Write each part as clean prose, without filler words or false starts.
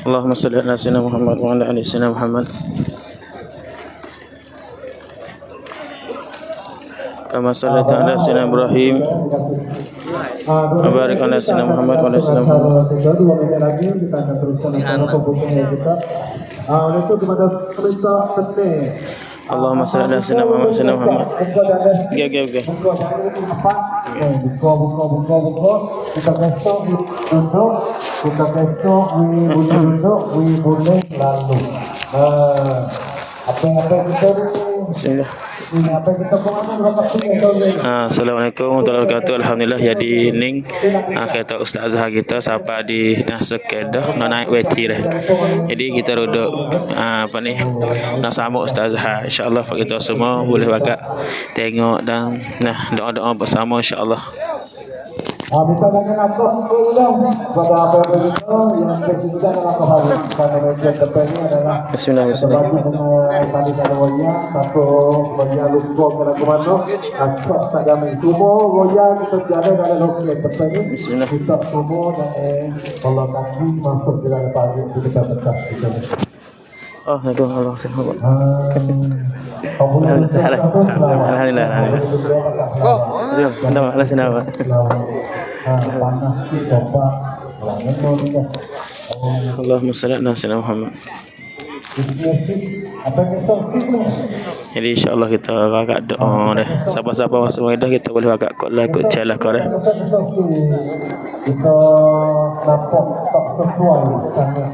Allahumma salli ala sayyidina Muhammad wa ala ali sayyidina Muhammad kama sallaita ala sayyidina Ibrahim wa barik ala sayyidina Muhammad wa ala sayyidina Muhammad. Lagi kita akan teruskan pembukaan kita. Oleh itu kepada pemerintah penting. Allahumma salli ala sayyidina Muhammad sayyidina Muhammad. Okey. Buka. Kita besok duduk, kita besok boleh duduk, boleh lalu. Apa kita Bismillah. apa kita Assalamualaikum warahmatullahi wabarakatuh. Alhamdulillah jadi ning kata ustazah kita siapa di Nasekedah nak naik weti dah. Jadi kita duduk apa ni nak sambut ustazah. Insya-Allah kita semua boleh bakat tengok dan doa-doa bersama insya-Allah. Bisa dengan aku pada apa begitu yang berkaitan dengan kehadiran pada meja depan ini adalah Bismillah. tadi kalaunya satu bagi lupa pada komando asal saja semua roya kita jaga dalam lokasi depan ini Bismillah. kita semua dan Allah kaki masuk ke dalam pagi kita berkat kita. Aduh Allah subhanahu wa ta'ala. Alhamdulillah. Jom, nama senama. Allahumma salli ala sayyidina Muhammad. Jadi insya-Allah kita agak doa dah. Siapa-siapa masuk dah kita boleh agak ikut jalan kau dah. Kita nampak tak sesuai sama.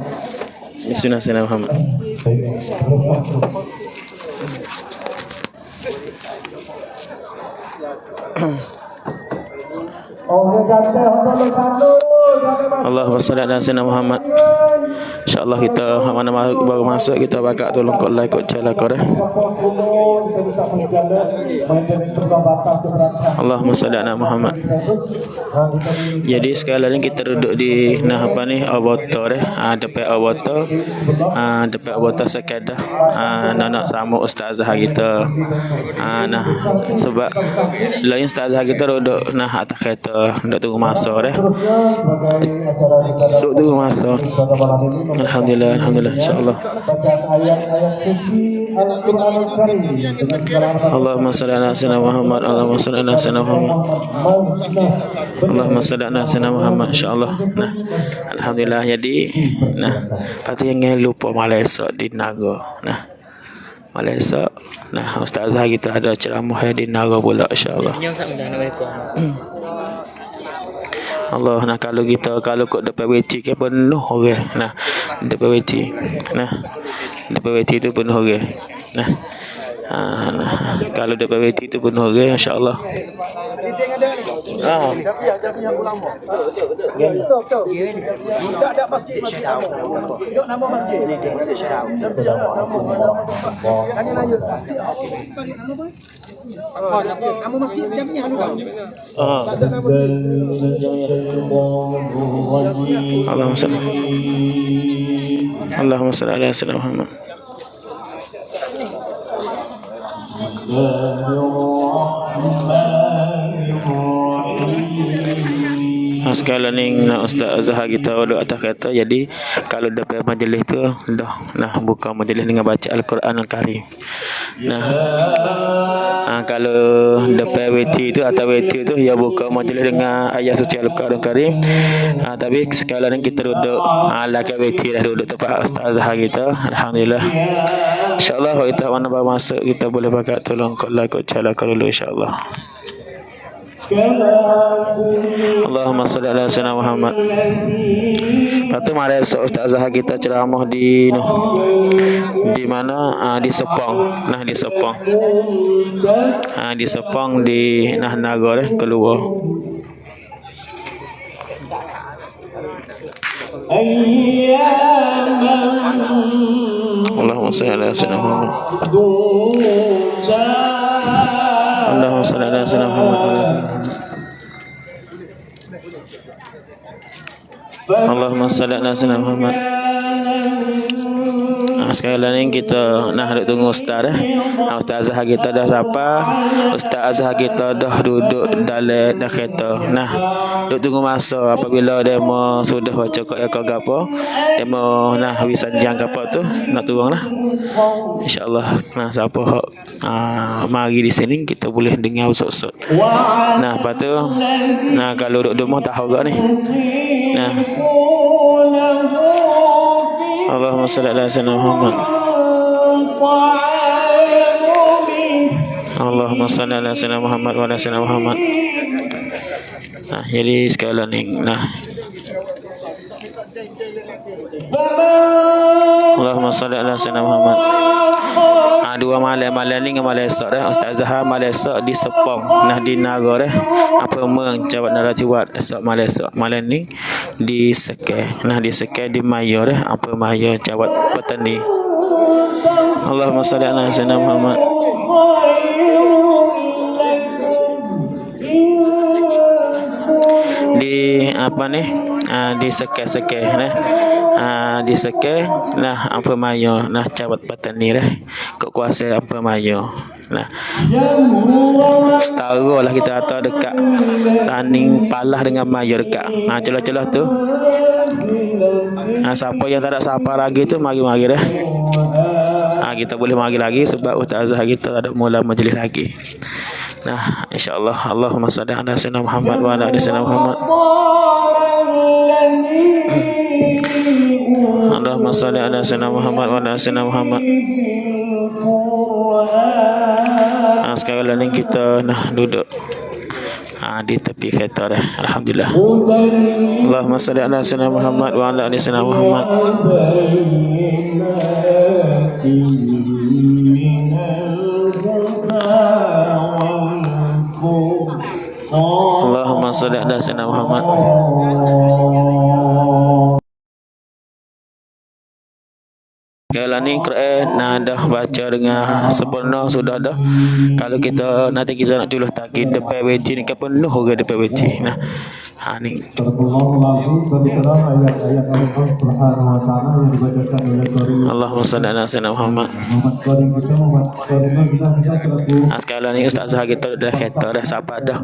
Bismillah sayyidina Muhammad. Allahumma salli ala sayyidina Muhammad. InsyaAllah kita mana baru masuk kita bakal tolong kau like kau jalan kau dah. Allahumma salli ala Muhammad. Jadi sekali ni kita duduk di apa ni Awata dah. Depan Awata. Depan Awata Sekedah. Nak sambut ustazah kita. Sebab lain ustazah kita duduk atas kereta duduk tunggu masa dah. Duduk tunggu masa. Alhamdulillah insya-Allah. Allahumma salli ala sayyidina Muhammad. Allahumma salli ala sayyidina Muhammad. Allahumma salli ala sayyidina Muhammad insya-Allah. Alhamdulillah jadi pasti jangan lupa Malaysia di Naga. Malaysia. Ustazah kita ada ceramah di Naga pula insya-Allah. Allah kalau kok depan WC ke penuh orang. Depan WC. Depan WC tu penuh orang. Kalau depan WC tu penuh orang insya-Allah. Tapi yang ulama. Betul. Tak ada masjid. Duduk nama masjid. Masjid Syarau. Kan yang lain pasti nama masjid jamiah dulu. Allahumma salli ala sayyidina Muhammad. Sekali ni ustazah kita duduk atas kereta. Jadi kalau depan majlis tu dah buka majlis dengan baca Al-Quran Al-Karim. Kalau depan WT tu atau WT tu ya buka majlis dengan ayat suci Al-Quran Al-Karim. Tapi sekali ni kita duduk lakat WT dah duduk tempat ustazah kita. Alhamdulillah. InsyaAllah kalau kita mana baru masuk kita boleh pakai tolong kau jalan kau dulu insyaAllah. Allahumma salli ala sayyidina Muhammad. Patu mari ustazah kita ceramah di mana di Sepang. Di Sepang. Di Sepang di Naga dah keluar. Allahumma salli ala sayyidina Muhammad. Allahumma salli ala sayyidina Muhammad. Allahumma salli ala sayyidina Muhammad. Sekarang ni kita nak tunggu ustaz Ustazah kita dah siapa? Ustazah kita dah duduk dalam kereta. Nah, duk tunggu masa apabila demo sudah baca ayat ke apa. Demo nah wisanjang ke apa tu nak turun lah. Insya-Allah. Nah, siapa mari di sini kita boleh dengar usut-usut. Nah, lepas tu nah kalau duduk rumah tahu gak ni. Nah. Allahumma salli ala sayyidina Muhammad. Allahumma salli ala sayyidina Muhammad wa ala sayyidina Muhammad. Nah, jadi sekalian ni nah. Allahumma salli ala sayyidina Muhammad. Dua malam ni dengan malam esok dah Ustazah malam esok di Sepang nah di Naga dah apa menjawab naratiwat esok malam ni di Sekeh nah di Sekeh di Mayo dah apa Mayo jawab petani. Allahumma salli ala sayyidina Muhammad. Di apa ni di Sekeh nah di Sekeh nah apa Mayo nah jawab petani dah kok kuasa apa Mayo nah setara lah kita kata dekat Taning Palah dengan Mayo dekat celah-celah tu siapa yang tak ada siapa lagi tu mari-mari dah kita boleh mari lagi sebab ustazah kita ada mula majlis lagi. Nah, insya-Allah Allahumma salli ala sayyidina Muhammad wa ala ali sayyidina Muhammad. Allahumma salli ala sayyidina Muhammad wa ala ali sayyidina Muhammad. Sekarang ni kita nah duduk di tepi kereta dah. Alhamdulillah. Allahumma salli ala sayyidina Muhammad wa ala ali sayyidina Muhammad. Allahumma salli ala sayyidina Muhammad. Kalau ni Quran dah baca dengan sempurna sudah dah. Kalau kita nanti kita nak tulis takid depan WC ni kan penuh ke depan WC. Nah, ni. Allahumma salli ala sayyidina Muhammad. Sekarang ni Ustazah kita dah kereta dah siapa dah.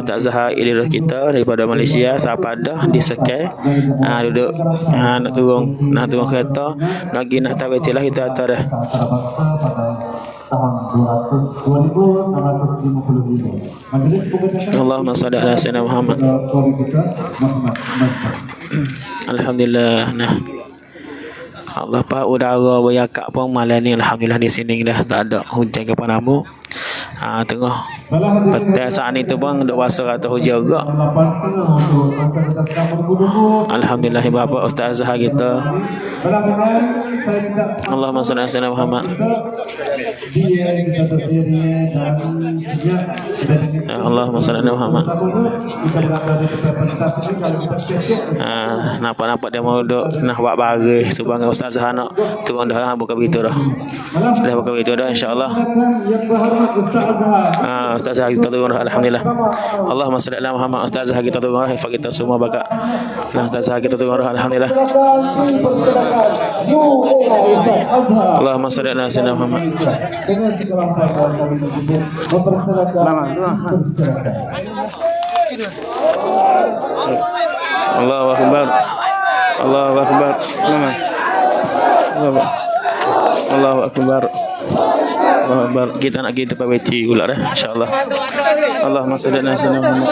Ustazah Ilirah kita daripada Malaysia siapa dah di Sekeh. Duduk nak turun kereta lagi nak tawetilah kita atas dah. Allahumma salli ala sayyidina Muhammad. Alhamdulillah. Nah, Allah pak udara beryakat pun malam ni alhamdulillah di sini dah tak ada hujan ke panamu. Tengok petang saat ni tu bang duk rasa kata hujan juga. Alhamdulillah bapa ustazah kita. Allahumma salli ala sayyidina Muhammad. Allahumma salli ala Muhammad. Nampak dia mau duk nak buat baris subang ustazah nak turun dah bukan begitu dah. Dah bukan begitu dah insya-Allah. Ustazah kita turun alhamdulillah. Allahumma salli ala Muhammad. Ustazah kita turun hafal kita semua bakat. Nah ustazah kita turun alhamdulillah. Allahumma salli ala sayyidina Muhammad. Allahu akbar. Allahu akbar. Allahu akbar. Allahu akbar. Kita nak pergi depan WC pula dah insya-Allah. Allahumma salli ala sayyidina Muhammad.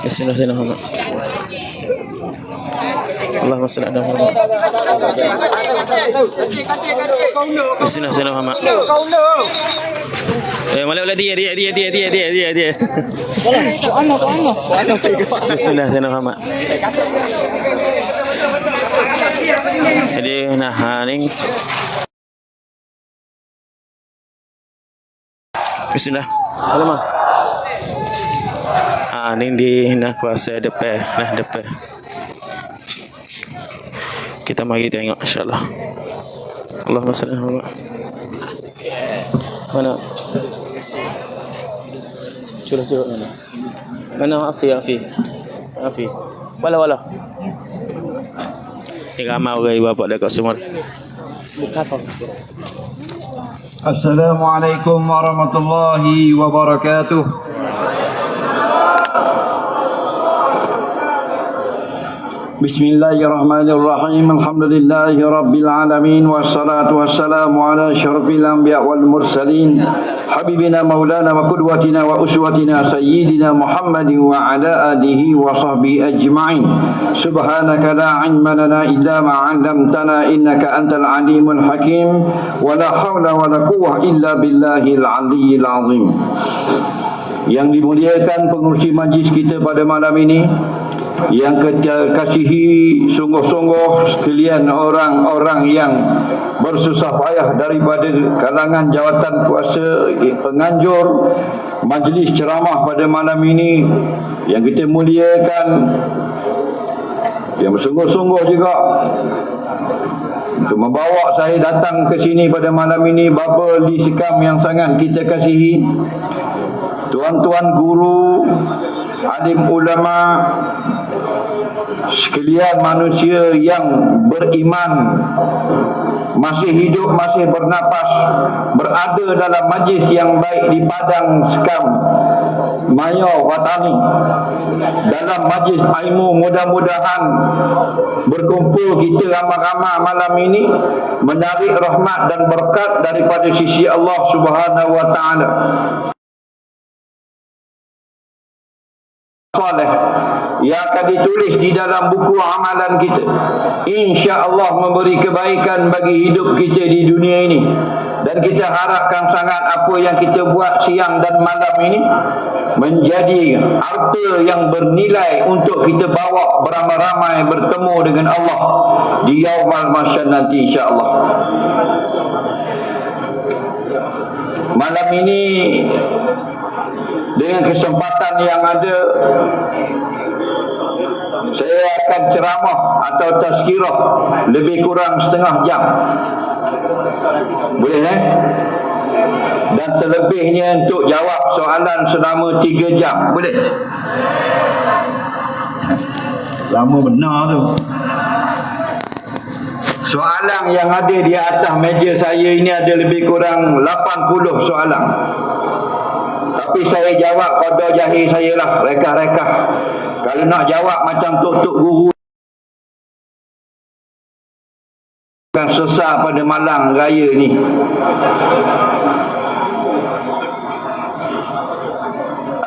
Bismillahirrahmanirrahim. Allahumma salli ala Muhammad. Bismillahirrahmanirrahim. Malah dia. Bismillahirrahmanirrahim. Jadi nah ni Bismillah. Alamak. Ni di nak kuasa depan. Kita mari tengok insya-Allah. Allahumma salli ala Muhammad. Mana? Curah mana? Mana Afi? Afi. Wala. Ni ramai orang bapak dekat semua. Assalamualaikum warahmatullahi wabarakatuh. Bismillahirrahmanirrahim. Alhamdulillahi rabbil alamin wassalatu wassalamu ala asyrafil anbiya wal mursalin habibina maulana wa qudwatina wa uswatina sayyidina Muhammadin wa ala alihi wa sahbihi ajma'in. Subhanaka la ilma lana illa ma 'allamtana innaka antal alimul hakim wa la haula wa la quwwata illa billahil aliyyil azim. Yang dimuliakan pengurusi majlis kita pada malam ini, yang kita kasihi sungguh-sungguh sekalian orang-orang yang bersusah payah daripada kalangan jawatan kuasa, penganjur majlis ceramah pada malam ini, yang kita muliakan, yang bersungguh-sungguh juga untuk membawa saya datang ke sini pada malam ini, Bapa Li Sekam yang sangat kita kasihi, tuan-tuan guru, alim ulama, sekalian manusia yang beriman, masih hidup, masih bernapas, berada dalam majlis yang baik di Padang Sekam Maya Watani, dalam majlis ilmu. Mudah-mudahan berkumpul kita ramai-ramai malam ini menarik rahmat dan berkat daripada sisi Allah Subhanahu wa taala. Soleh yang akan ditulis di dalam buku amalan kita, insya-Allah memberi kebaikan bagi hidup kita di dunia ini. Dan kita harapkan sangat apa yang kita buat siang dan malam ini menjadi harta yang bernilai untuk kita bawa beramai-ramai bertemu dengan Allah di yaumul mahsyar nanti, insya-Allah. Malam ini dengan kesempatan yang ada, saya akan ceramah atau tazkirah lebih kurang setengah jam. Boleh Dan selebihnya untuk jawab soalan selama 3 jam. Boleh? Lama benar tu. Soalan yang ada di atas meja saya ini ada lebih kurang 80 soalan. Tapi saya jawab qada jahil saya lah, reka-reka. Kalau nak jawab macam tok-tok guru kan sesat pada malam raya ni.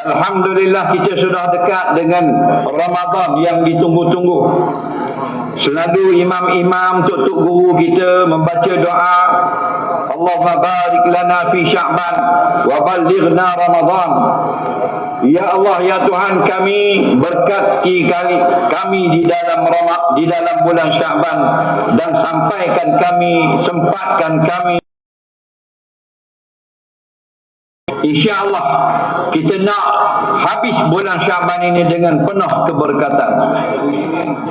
Alhamdulillah kita sudah dekat dengan Ramadan yang ditunggu-tunggu. Selalu imam-imam, tok-tok guru kita membaca doa, Allahumma barik lana fi Sya'ban wa ballighna Ramadan. Ya Allah, ya Tuhan kami, berkati kami di dalam bulan Sya'ban dan sempatkan kami. InsyaAllah kita nak habis bulan Sya'ban ini dengan penuh keberkatan.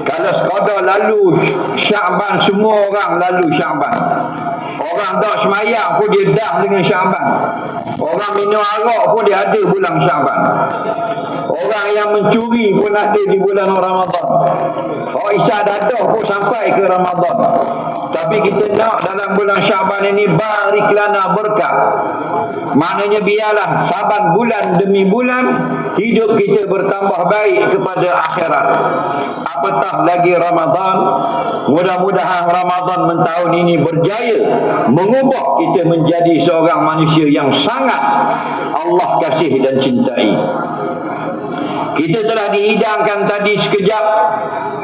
Kalau sekadar lalu Sya'ban, semua orang lalu Sya'ban. Orang tak semayang pun dia dah dengan Sya'ban. Orang minum arak pun dia ada bulan Sya'ban. Orang yang mencuri pun ada di bulan Ramadan. Orang isyak dadah pun sampai ke Ramadan. Tapi kita nak dalam bulan Sya'ban ini barik lana berkat. Maknanya biarlah saban bulan demi bulan hidup kita bertambah baik kepada akhirat. Apatah lagi Ramadan. Mudah-mudahan Ramadan tahun ini berjaya mengubah kita menjadi seorang manusia yang sangat Allah kasih dan cintai. Kita telah dihidangkan tadi sekejap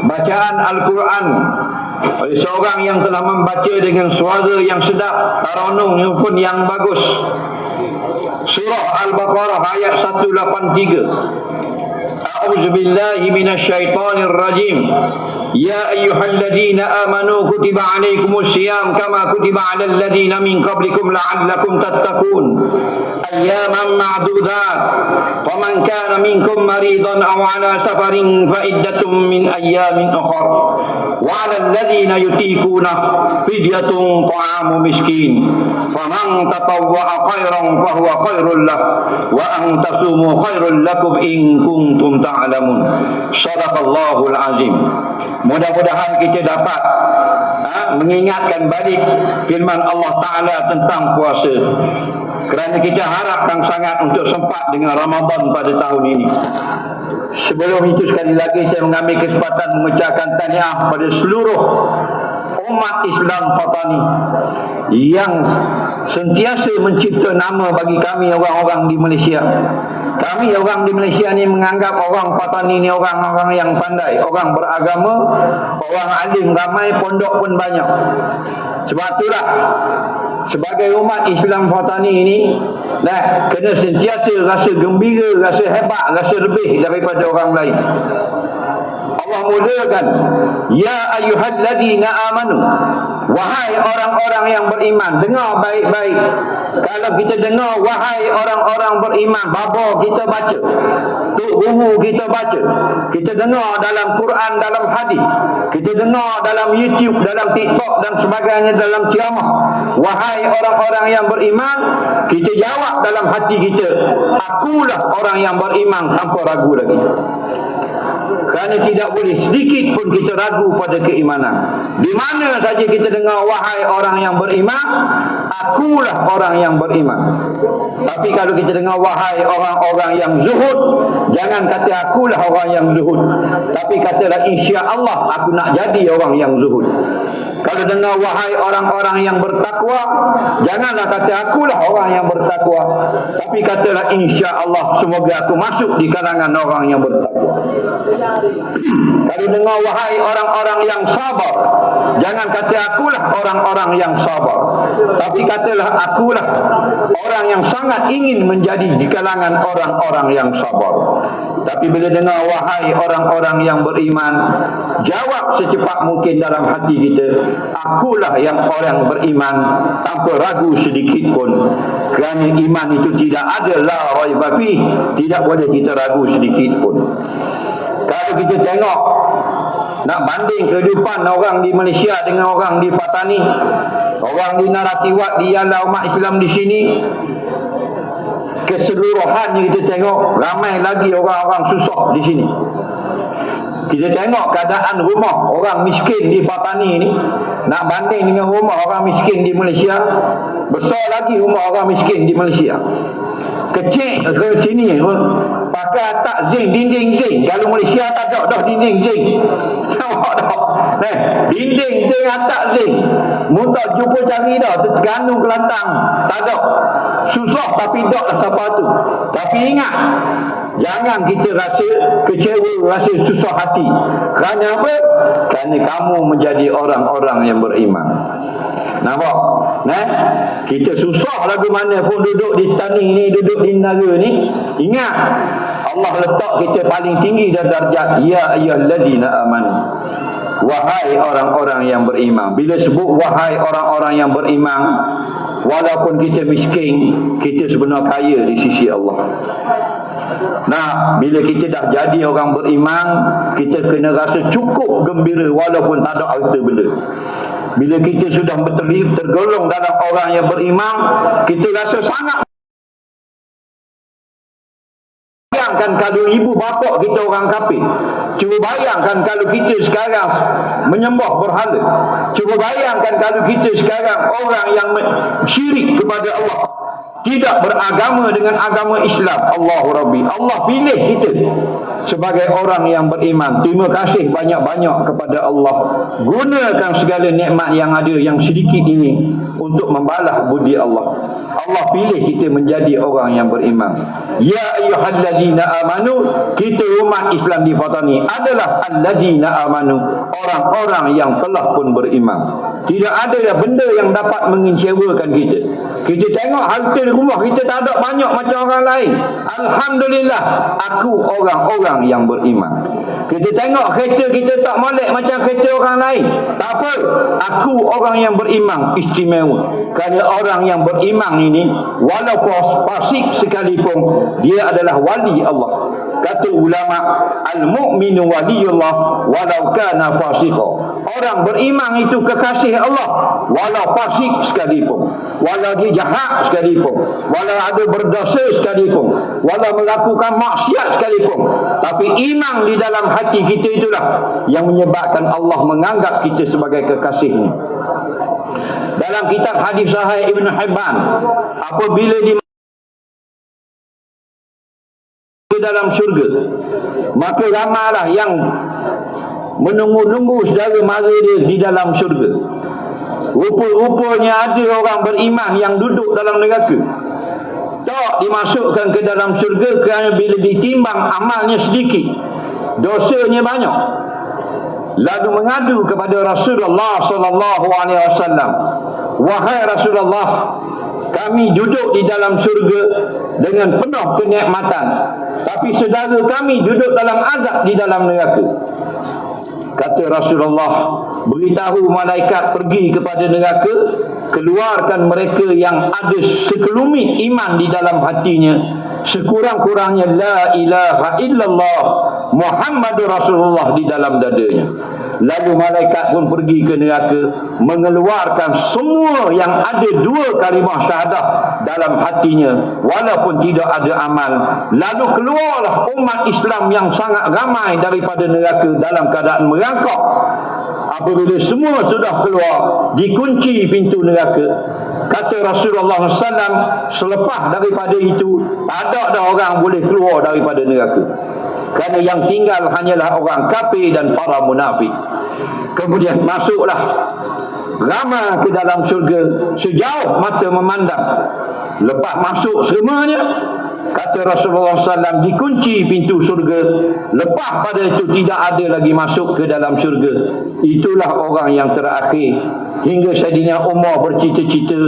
bacaan Al-Quran oleh seorang yang telah membaca dengan suara yang sedap, taranum pun yang bagus. Surah Al-Baqarah ayat 183. A'udzubillahi minasyaitonir rajim. Ya ayyuhalladzina amanu kutiba alaikumus syiyam kama kutiba alal ladzina min qablikum la'allakum tattaqun. Ayyaman ma'dudat. Faman kana minkum maridan aw 'ala safarin fa iddatum min ayyamin ukhra. Wa 'alal ladzina yutiquna fidyatun ta'amu miskin. Faman tatawwa'a khairan fa huwa khairul lah wa an tasumu khairul lakum in kuntum kuntum ta'lamun. Shadaqallahul azim. Mudah-mudahan kita dapat mengingatkan balik firman Allah Ta'ala tentang puasa, kerana kita harapkan sangat untuk sempat dengan Ramadan pada tahun ini. Sebelum itu sekali lagi saya mengambil kesempatan mengucapkan tahniah pada seluruh umat Islam Patani yang sentiasa mencipta nama bagi kami orang-orang di Malaysia. Kami orang di Malaysia ni menganggap orang Patani ni orang-orang yang pandai, orang beragama, orang alim ramai, pondok pun banyak. Sebab itulah sebagai umat Islam Patani ini kena sentiasa rasa gembira, rasa hebat, rasa lebih daripada orang lain. Allah mulakan, ya ayyuhalladzina amanu, wahai orang-orang yang beriman. Dengar baik-baik. Kalau kita dengar wahai orang-orang beriman, baba kita baca, tok guru kita baca, kita dengar dalam Quran, dalam hadis, kita dengar dalam YouTube, dalam TikTok dan sebagainya, dalam ceramah, wahai orang-orang yang beriman, kita jawab dalam hati kita, akulah orang yang beriman, tanpa ragu lagi. Kerana tidak boleh sedikit pun kita ragu pada keimanan. Di mana saja kita dengar wahai orang yang beriman, akulah orang yang beriman. Tapi kalau kita dengar wahai orang-orang yang zuhud, jangan kata akulah orang yang zuhud, tapi katalah insya-Allah aku nak jadi orang yang zuhud. Kalau dengar wahai orang-orang yang bertakwa, janganlah kata akulah orang yang bertakwa, tapi katalah insya-Allah semoga aku masuk di kalangan orang yang bertakwa. Kalau dengar wahai orang-orang yang sabar, jangan kata akulah orang-orang yang sabar, tapi katalah akulah orang yang sangat ingin menjadi di kalangan orang-orang yang sabar. Tapi bila dengar wahai orang-orang yang beriman, jawab secepat mungkin dalam hati kita, akulah yang orang beriman, tanpa ragu sedikit pun. Kerana iman itu tidak ada la raiba fi, tidak boleh kita ragu sedikit pun. Kalau kita tengok, nak banding kehidupan orang di Malaysia dengan orang di Patani, orang di Naratiwat, di Yalah, umat Islam di sini, keseluruhannya kita tengok ramai lagi orang-orang susah di sini. Kita tengok keadaan rumah orang miskin di Patani ni, nak banding dengan rumah orang miskin di Malaysia, besar lagi rumah orang miskin di Malaysia. Kecil ke sini pakai atap zinc, dinding zinc. Kalau Malaysia tak ada dah dinding zinc. Nampak tak? Dinding zinc, atap zinc. Mu tak jumpa cari dah, tergantung kelantang. Tak ada. Susah tapi tak lah siapa tu. Tapi ingat, jangan kita rasa kecewa, rasa susah hati. Kerana apa? Kerana kamu menjadi orang-orang yang beriman. Nampak? Kita susah lagu mana pun duduk di tani ni, duduk di negara ni. Ingat, Allah letak kita paling tinggi dan darjat. Ya ayyuhalladzina amanu, wahai orang-orang yang beriman. Bila sebut wahai orang-orang yang beriman, walaupun kita miskin, kita sebenarnya kaya di sisi Allah. Nah, bila kita dah jadi orang beriman, kita kena rasa cukup gembira walaupun tak ada harta benda. Bila kita sudah tergolong dalam orang yang beriman, kita rasa sangat. Bayangkan kalau ibu bapa kita orang kafir. Cuba bayangkan kalau kita sekarang menyembah berhala. Cuba bayangkan kalau kita sekarang orang yang syirik kepada Allah, tidak beragama dengan agama Islam. Allahu Rabbi, Allah pilih kita sebagai orang yang beriman. Terima kasih banyak-banyak kepada Allah. Gunakan segala nikmat yang ada, yang sedikit ini, untuk membalas budi Allah. Allah pilih kita menjadi orang yang beriman. Ya ayyuhalladzina amanu, kita umat Islam di Patani adalah alladzina amanu, orang-orang yang telah pun beriman. Tidak ada benda yang dapat mengecewakan kita. Kita tengok harta di rumah kita tak ada banyak macam orang lain. Alhamdulillah, aku orang-orang yang beriman. Kita tengok kereta kita tak molek macam kereta orang lain. Tak apa, aku orang yang beriman istimewa. Kerana orang yang beriman ini, walaupun fasik sekalipun, dia adalah wali Allah. Kata ulama, al-mu'minu waliyullah walau kana fasiqa. Orang beriman itu kekasih Allah walau fasik sekalipun. walau dia jahat sekalipun, walau ada berdosa sekalipun, walau melakukan maksiat sekalipun, tapi iman di dalam hati kita itulah yang menyebabkan Allah menganggap kita sebagai kekasihnya. Dalam kitab hadis sahih Ibn Hibban, apabila di dalam syurga, maka ramailah yang menunggu-nunggu saudara mara dia di dalam syurga. Rupa-rupanya ada orang beriman yang duduk dalam neraka, tak dimasukkan ke dalam syurga kerana bila ditimbang amalnya sedikit, dosanya banyak. Lalu mengadu kepada Rasulullah sallallahu alaihi wasallam, "Wahai Rasulullah, kami duduk di dalam syurga dengan penuh kenikmatan, tapi saudara kami duduk dalam azab di dalam neraka." Kata Rasulullah, "Beritahu malaikat pergi kepada neraka, keluarkan mereka yang ada sekelumit iman di dalam hatinya, sekurang-kurangnya la ilaha illallah Muhammadur Rasulullah di dalam dadanya." Lalu malaikat pun pergi ke neraka, mengeluarkan semua yang ada dua kalimah syahadah dalam hatinya walaupun tidak ada amal. Lalu keluarlah umat Islam yang sangat ramai daripada neraka dalam keadaan merangkak. Apabila semua sudah keluar, dikunci pintu neraka. Kata Rasulullah SAW, selepas daripada itu tak ada orang boleh keluar daripada neraka, kerana yang tinggal hanyalah orang kafir dan para munafik. Kemudian masuklah ramai ke dalam syurga sejauh mata memandang. Lepas masuk semuanya, kata Rasulullah SAW, dikunci pintu syurga. Lepas pada itu tidak ada lagi masuk ke dalam syurga. Itulah orang yang terakhir. Hingga Sayyidina Umar bercita-cita,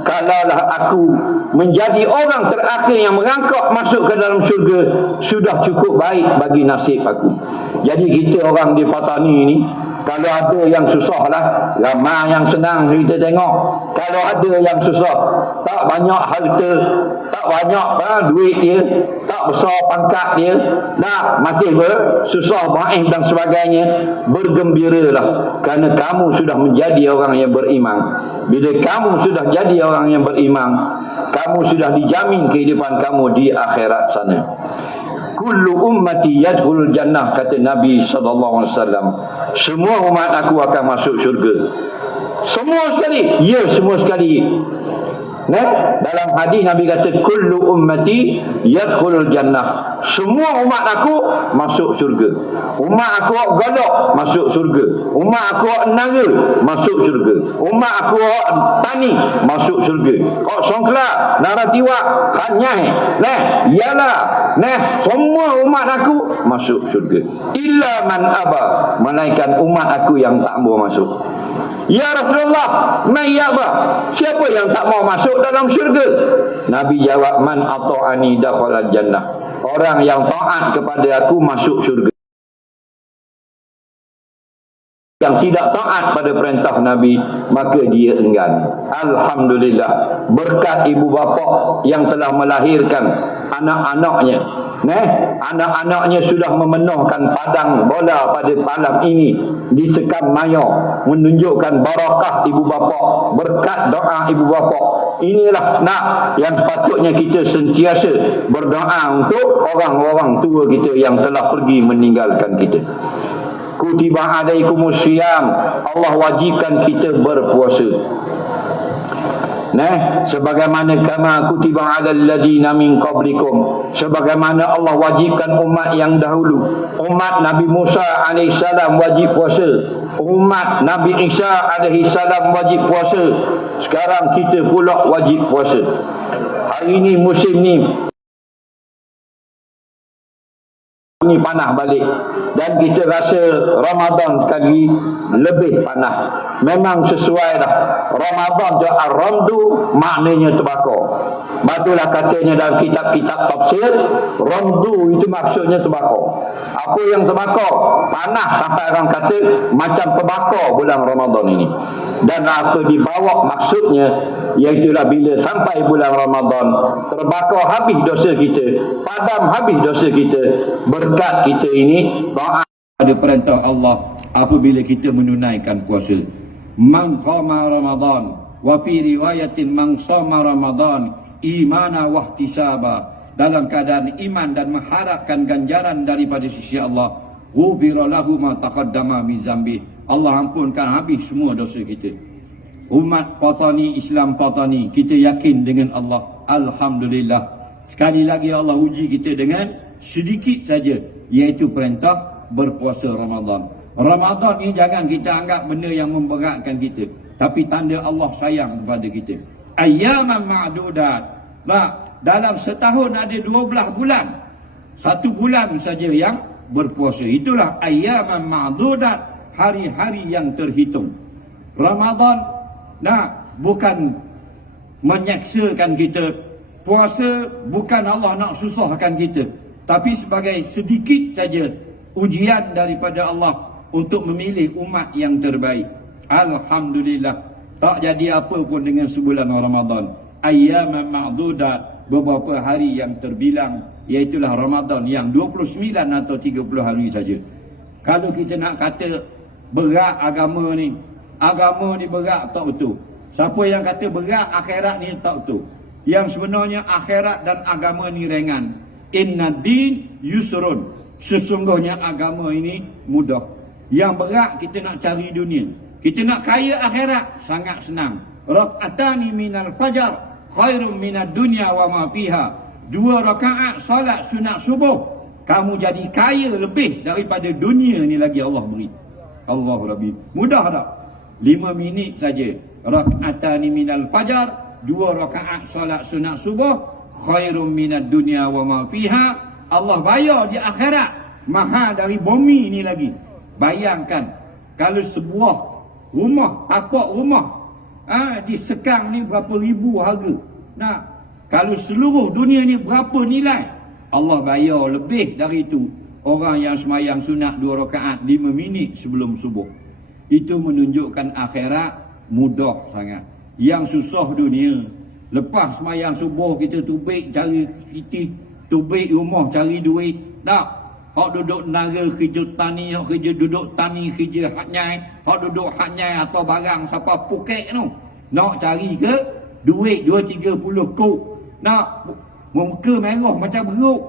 kalaulah aku menjadi orang terakhir yang merangkak masuk ke dalam syurga, sudah cukup baik bagi nasib aku. Jadi kita orang di Patani ini, kalau ada yang susah lah, ramai yang senang kita tengok. Kalau ada yang susah, tak banyak harta, tak banyak duit dia, tak besar pangkat dia, nah masih susah baik dan sebagainya, bergembiralah, kerana kamu sudah menjadi orang yang beriman. Bila kamu sudah jadi orang yang beriman, kamu sudah dijamin kehidupan kamu di akhirat sana. Kullu ummati yadkhulul jannah, kata Nabi sallallahu alaihi wasallam. Semua umat aku akan masuk syurga. Semua sekali. Ya, semua sekali. Dalam hadis Nabi kata kullu ummati yadkhulul jannah. Semua umat aku masuk syurga. Umat aku galak masuk syurga. Umat aku nara masuk syurga. Umat aku tani masuk syurga. Kok songkla naratiwa hanyai. Ialah semua umat aku masuk syurga. Illa man aba, melainkan umat aku yang tak mau masuk. Ya Rasulullah, man ya'ba, siapa yang tak mau masuk dalam syurga? Nabi jawab, man ata'ani dakhalal jannah. Orang yang taat kepada aku masuk syurga. Yang tidak taat pada perintah Nabi, maka dia enggan. Alhamdulillah, berkat ibu bapa yang telah melahirkan anak-anaknya. Anak-anaknya sudah memenuhkan padang bola pada malam ini di Sekam Mayor, menunjukkan barakah ibu bapa, berkat doa ibu bapa. Inilah yang sepatutnya kita sentiasa berdoa untuk orang-orang tua kita yang telah pergi meninggalkan kita. Kutiba alaikumus syiyam, Allah wajibkan kita berpuasa. Sebagaimana kama kutiba alal ladina min qablikum, sebagaimana Allah wajibkan umat yang dahulu. Umat Nabi Musa alaihissalam wajib puasa. Umat Nabi Isa alaihissalam wajib puasa. Sekarang kita pula wajib puasa. Hari ini musim ni panah balik, dan kita rasa Ramadan sekali lebih panah. Memang sesuai dah. Ramadan tu ar-ramdu maknanya terbakar. Batulah katanya dalam kitab-kitab tafsir, ramdu itu maksudnya terbakar. Apa yang terbakar? Panah, sampai orang kata macam terbakar bulan Ramadan ini. Dan apa dibawa maksudnya, iaitulah bila sampai bulan Ramadan, terbakar habis dosa kita, padam habis dosa kita, berkat kita ini taat pada perintah Allah apabila kita menunaikan puasa. Man qama Ramadan, wa fi riwayatin man shama Ramadan imana wa ihtisaba, dalam keadaan iman dan mengharapkan ganjaran daripada sisi Allah, ghufira lahu ma taqaddama min zambi, Allah ampunkan habis semua dosa kita. Umat Patani, Islam Patani, kita yakin dengan Allah. Alhamdulillah. Sekali lagi Allah uji kita dengan sedikit saja, iaitu perintah berpuasa Ramadan. Ramadan ni jangan kita anggap benda yang memberatkan kita, tapi tanda Allah sayang kepada kita. Ayyaman ma'dudat. Nah, dalam setahun ada 12 bulan. 1 bulan saja yang berpuasa. Itulah ayyaman ma'dudat, hari-hari yang terhitung. Ramadan, nah, bukan menyeksakan kita. Puasa bukan Allah nak susahkan kita, tapi sebagai sedikit saja ujian daripada Allah untuk memilih umat yang terbaik. Alhamdulillah. Tak jadi apa pun dengan sebulan Ramadan. Ayyaman ma'dudat, beberapa hari yang terbilang, iaitulah Ramadan yang 29 atau 30 hari saja. Kalau kita nak kata berat agama ni berat, tak betul. Siapa yang kata berat akhirat ni, tak betul. Yang sebenarnya akhirat dan agama ni ringan. Inna din yusrun, sesungguhnya agama ini mudah. Yang berat kita nak cari dunia. Kita nak kaya akhirat, sangat senang. Rak'atani minal fajar khairum minad dunya wa ma fiha. 2 rakaat salat sunat subuh, kamu jadi kaya lebih daripada dunia ni lagi Allah beri. Allahu Rabbi. Mudah tak? 5 minit saja. Rak'atani minal fajar, 2 rakaat salat sunat subuh, khairum minad dunya wa ma fiha. Allah bayar di akhirat mahal dari bumi ni lagi. Bayangkan kalau sebuah rumah, tapak rumah disekang ni berapa ribu harga. Nah, kalau seluruh dunia ni berapa nilai, Allah bayar lebih dari itu orang yang semayang sunat 2 rakaat 5 minit sebelum subuh. Itu menunjukkan akhirat mudah sangat. Yang susah dunia, lepas semayang subuh kita tubik cari kita, tubik rumah cari duit. Tak. Hak duduk nara kerja tani, hak kerja duduk tani, kerja hak nyai, hak duduk hak nyai atau barang siapa pukek tu. Nak cari ke duit 2-30 kop. Nak muka merah macam beruk.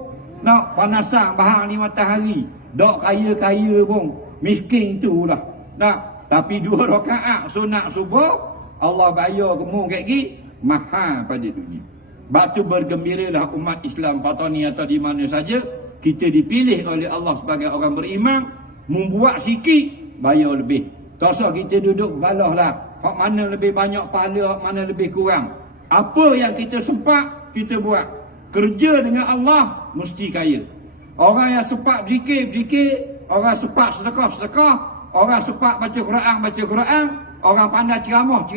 Nak panasan bahang ni matahari. Dok kaya-kaya pun miskin tu lah. Nak, tapi 2 rakaat sunat subuh Allah bayar kamu kat gi mahal pada dunia. Sebab tu bergembiralah umat Islam Patani atau di mana saja kita dipilih oleh Allah sebagai orang beriman, membuat sikit bayar lebih. Tak usah kita duduk balah lah hak mana lebih banyak pahala, hak mana lebih kurang. Apa yang kita sempat kita buat. Kerja dengan Allah mesti kaya. Orang yang sempat berzikir, orang sempat sedekah, orang sempat baca Quran, orang pandai ceramah.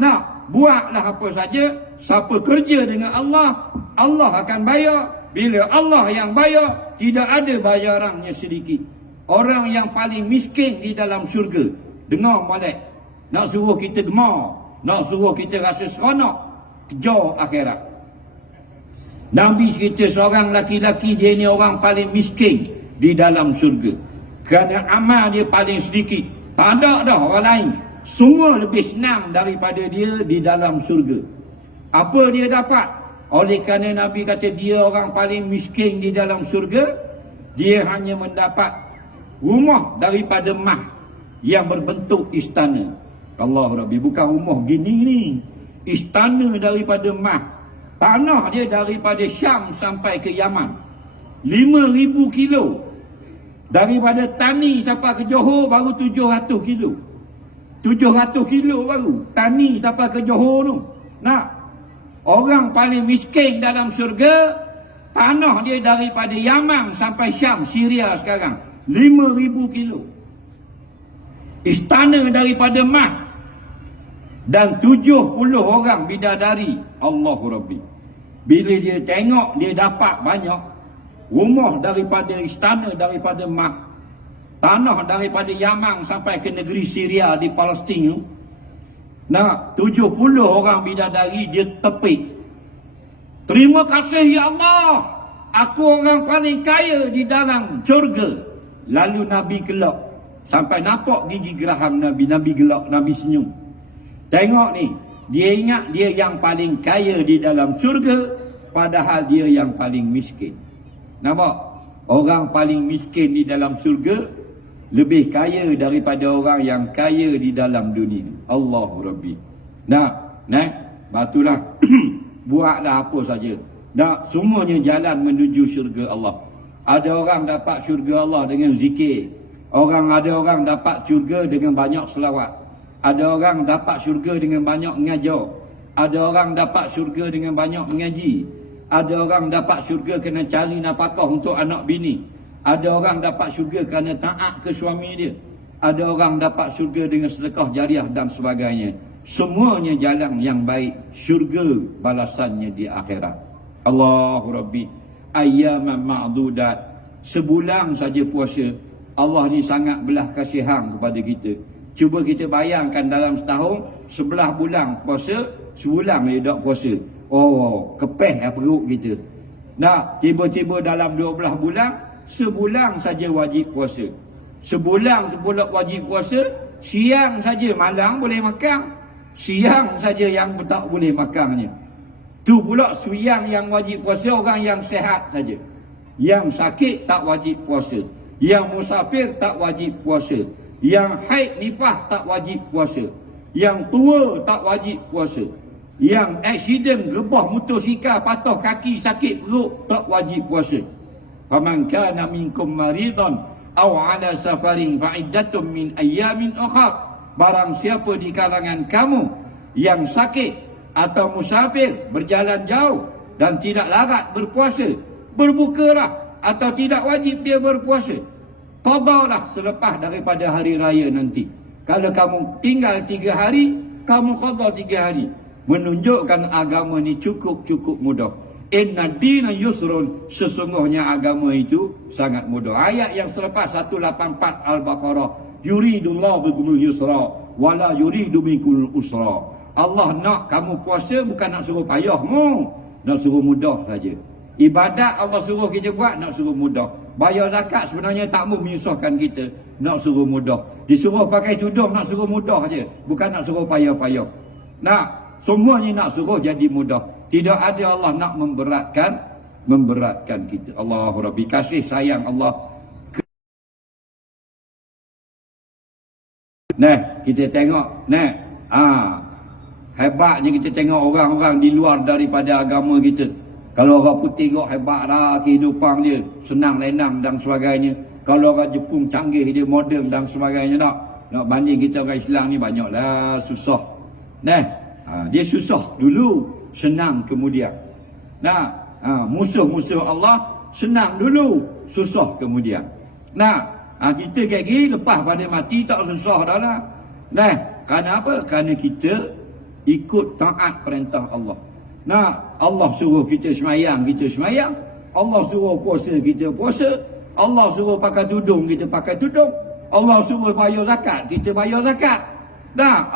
Nak buatlah apa saja. Siapa kerja dengan Allah, Allah akan bayar. Bila Allah yang bayar, tidak ada bayarannya sedikit. Orang yang paling miskin di dalam syurga, dengar molek, nak suruh kita gemar, nak suruh kita rasa seronok, kejar akhirat. Nabi cerita seorang laki-laki, dia ni orang paling miskin di dalam syurga. Kerana amal dia paling sedikit. Tak ada dah orang lain. Semua lebih senang daripada dia di dalam syurga. Apa dia dapat? Oleh kerana Nabi kata dia orang paling miskin di dalam syurga, dia hanya mendapat rumah daripada mah yang berbentuk istana. Allah Rabbi, bukan rumah gini ni. Istana daripada mah. Tanah dia daripada Syam sampai ke Yaman. 5,000 kilo. Daripada Tani sampai ke Johor baru 700 kilo. 700 kilo baru. Tani sampai ke Johor tu. Nak. Orang paling miskin dalam syurga, tanah dia daripada Yaman sampai Syam, Syria sekarang. 5,000 kilo. Istana daripada mah. Dan 70 orang bidadari. Allahu Rabbi. Bila dia tengok, dia dapat banyak. Rumah daripada istana daripada mah. Tanah daripada Yaman sampai ke negeri Syria di Palestin. Nah, 70 orang bidadari dia tepik. Terima kasih ya Allah, aku orang paling kaya di dalam syurga. Lalu Nabi gelak. Sampai nampak gigi geraham Nabi. Nabi gelak, Nabi senyum. Tengok ni, dia ingat dia yang paling kaya di dalam syurga, padahal dia yang paling miskin. Nampak? Orang paling miskin di dalam syurga lebih kaya daripada orang yang kaya di dalam dunia. Allahu Rabbi. Batulah buatlah apa saja. Semuanya jalan menuju syurga Allah. Ada orang dapat syurga Allah dengan zikir. Ada orang dapat syurga dengan banyak selawat. Ada orang dapat syurga dengan banyak mengajar. Ada orang dapat syurga dengan banyak mengaji. Ada orang dapat syurga kerana cari nafkah untuk anak bini. Ada orang dapat syurga kerana taat ke suami dia. Ada orang dapat syurga dengan sedekah jariah dan sebagainya. Semuanya jalan yang baik. Syurga balasannya di akhirat. Allahu Rabbi. Ayyaman ma'dudat. Sebulan saja puasa. Allah ni sangat belah kasihan kepada kita. Cuba kita bayangkan dalam setahun, 11 bulan puasa, sebulan dia tak puasa. Oh, kepeh perut kita. Tiba-tiba dalam 12 bulan, sebulan saja wajib puasa. Sebulan tu pula wajib puasa, siang saja malam boleh makan. Siang saja yang tak boleh makannya. Tu pula siang yang wajib puasa orang yang sehat saja. Yang sakit tak wajib puasa. Yang musafir tak wajib puasa. Yang haid nifas tak wajib puasa. Yang tua tak wajib puasa. Yang aksiden rebah motosikal patah kaki sakit perut tak wajib puasa. Faman kana minkum maridan aw ala safarin fa iddatun min ayyamin ukhra. Barang siapa di kalangan kamu yang sakit atau musafir berjalan jauh dan tidak larat berpuasa, berbukalah atau tidak wajib dia berpuasa. Qadalah selepas daripada hari raya nanti. Kalau kamu tinggal 3 hari, kamu qada 3 hari. Menunjukkan agama ni cukup mudah. Inna dina yusrun. Sesungguhnya agama itu sangat mudah. Ayat yang selepas 184 Al-Baqarah. Yuridullahu bikumul yusra wala yuridu bikumul usra. Allah nak kamu puasa bukan nak suruh payahmu, nak suruh mudah saja. Ibadat Allah suruh kita buat, nak suruh mudah. Bayar zakat sebenarnya tak mau menyusahkan kita, nak suruh mudah. Disuruh pakai tudung, nak suruh mudah saja, bukan nak suruh payah-payah. Semuanya nak suruh jadi mudah. Tidak ada Allah nak memberatkan kita. Allahu Rabbi, kasih sayang Allah. Kita tengok, hebatnya kita tengok orang-orang di luar daripada agama kita. Kalau orang putih tengok hebat dah kehidupan dia, senang lenang dan sebagainya. Kalau orang Jepun canggih dia, moden dan sebagainya. Nak banding kita orang Islam ni banyaklah susah. Dia susah dulu, senang kemudian. Musuh-musuh Allah senang dulu, susah kemudian. Kita kayak gini lepas pada mati tak susah dah lah. Kerana apa? Kerana kita ikut taat perintah Allah. Allah suruh kita semayang, kita semayang. Allah suruh puasa, kita puasa. Allah suruh pakai tudung, kita pakai tudung. Allah suruh bayar zakat, kita bayar zakat.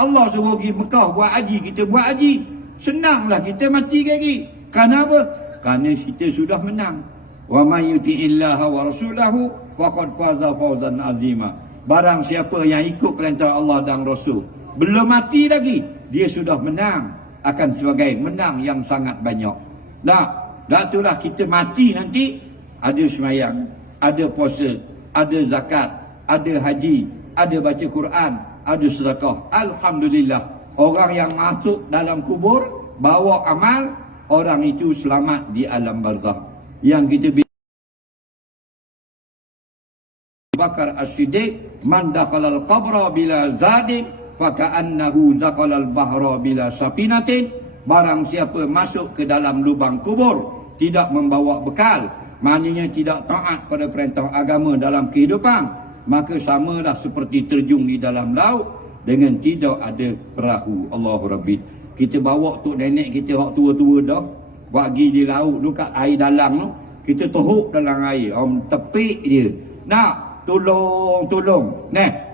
Allah suruh pergi Mekah buat haji, kita buat haji. Senanglah kita mati lagi. Kerana apa? Kerana kita sudah menang. Wa may yuti'illaha wa rasulahu faqad faza fawzan azima. Barang siapa yang ikut perintah Allah dan Rasul, belum mati lagi, dia sudah menang, akan sebagai menang yang sangat banyak. Itulah kita mati nanti, ada semayang, ada puasa, ada zakat, ada haji, ada baca Quran, ada sedekah. Alhamdulillah, orang yang masuk dalam kubur bawa amal, orang itu selamat di alam barzakh. Yang kita Bakar As-Siddiq, man dakhalal qabra bila zadin faka'annahu dakhalal bahra bila safinatin. Barang siapa masuk ke dalam lubang kubur tidak membawa bekal, maknanya tidak taat pada perintah agama dalam kehidupan, maka samalah seperti terjun di dalam laut dengan tidak ada perahu. Allahu Rabbi. Kita bawa tok nenek kita waktu tua-tua dah, pergi di laut tu kat air dalam tu, kita tohuk dalam air, tepik dia. Tolong.